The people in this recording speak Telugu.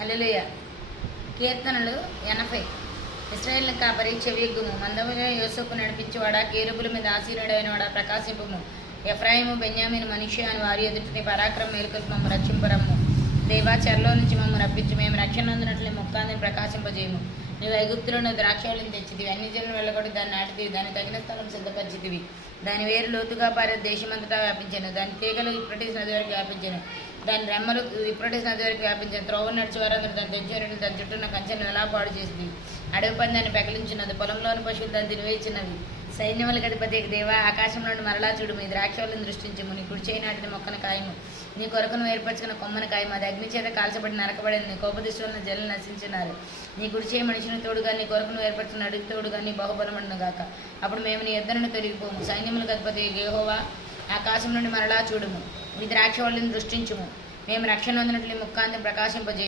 హల్లెలూయా. కీర్తనలు 80. ఇశ్రాయేలును కాపరి చెవియొగ్గుము. మందములో యోసేపు నడిపించువాడా, కేరుబుల మీద ఆసీనుడైనవాడా ప్రకాశింపుము. ఎఫ్రాయిము బెన్యామీను మనష్షే అని వారి ఎదుటిని పరాక్రమం మేలుకొల్పి మమ్ము రక్షింపరమ్ము. దేవా, చెరలో నుంచి మమ్ము రప్పించు. మేము రక్షణ నొందినట్లు ముక్కాంతిని ప్రకాశింపజేయము. నీవు ఐగుప్తులను ద్రాక్షావళిని తెచ్చితివి, అన్ని జనులను వెళ్ళగొట్టి దాన్ని నాటితివి, దాని తగిన స్థలం సిద్ధపరిచితివి. దాని వేరు లోతుగా పారే దేశమంతటా వ్యాపించాను, దాని తీగలు యూఫ్రటీస్ నది వరకు వ్యాపించాను, దాని రెమ్మలు యూఫ్రటీస్ నది వరకు వ్యాపించాను. త్రోవ నడిచి వారందరూ దాన్ని తెచ్చినట్లు దాని చుట్టూ కంచెను ఎలా పాడు చేసింది. అడవి పని దాన్ని పెకలించినది, పొలంలోని పశువులు దాన్ని తినివేయించినవి. సైన్యములకు అధిపతి దేవా, ఆకాశం నుండి మరలా చూడు, మీ ద్రాక్షావళిని దృష్టించము. నీ కుడి చేయి నాటిన మొక్కను కాయము, నీ కొరకును ఏర్పరచుకున్న కొమ్మను కాయము. అది అగ్ని చేత కాల్చబడి నరకబడింది, నీ కోపదృష్టివలన జల్లు నశించినారు. నీ కుడి చేయి మనిషిని తోడుగా, నీ కొరకును ఏర్పరచుకున్న అడుగు తోడుగా, నీ బాహుబలమడును గాక. అప్పుడు మేము నీ యుద్ధను తొలగిపోము. సైన్యములకు అధిపతి యెహోవా, ఆకాశం నుండి మరలా చూడుము, ఈ ద్రాక్షావళిని దృష్టించుము. మేము రక్షణ పొందినట్లు ముక్కాంతిని ప్రకాశింపజేయము.